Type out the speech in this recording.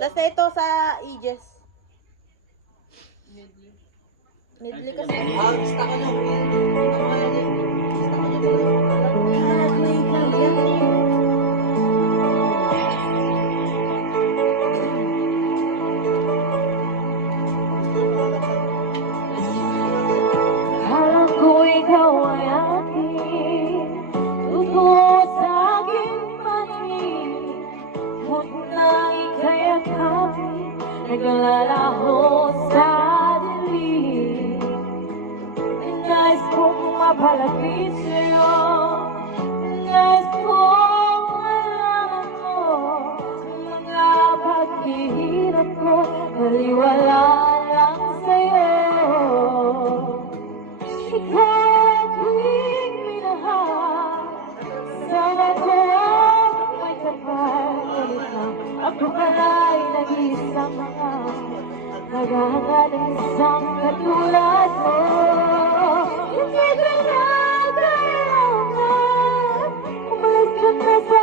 Last na ito sa Aegis. Nedley kasi. Gusto ko nyo. Gusto ko nyo. Alam ko ikaw ay aking totoo sa aking pangin. Huwag na ika'y akapin, naglalaho sa dilim. Nais kong mapalapit sa'yo, nais kong malaman mo ang mga paghihirap ko, baliwala lang sa'yo. Ikaw aking minahal, sana ko ang may kapal. Ngunit lang ako pala'y nag-iisang mahal, naghahanap ng isang katulad mo. Hindi ko na kailangan umalis ka na sa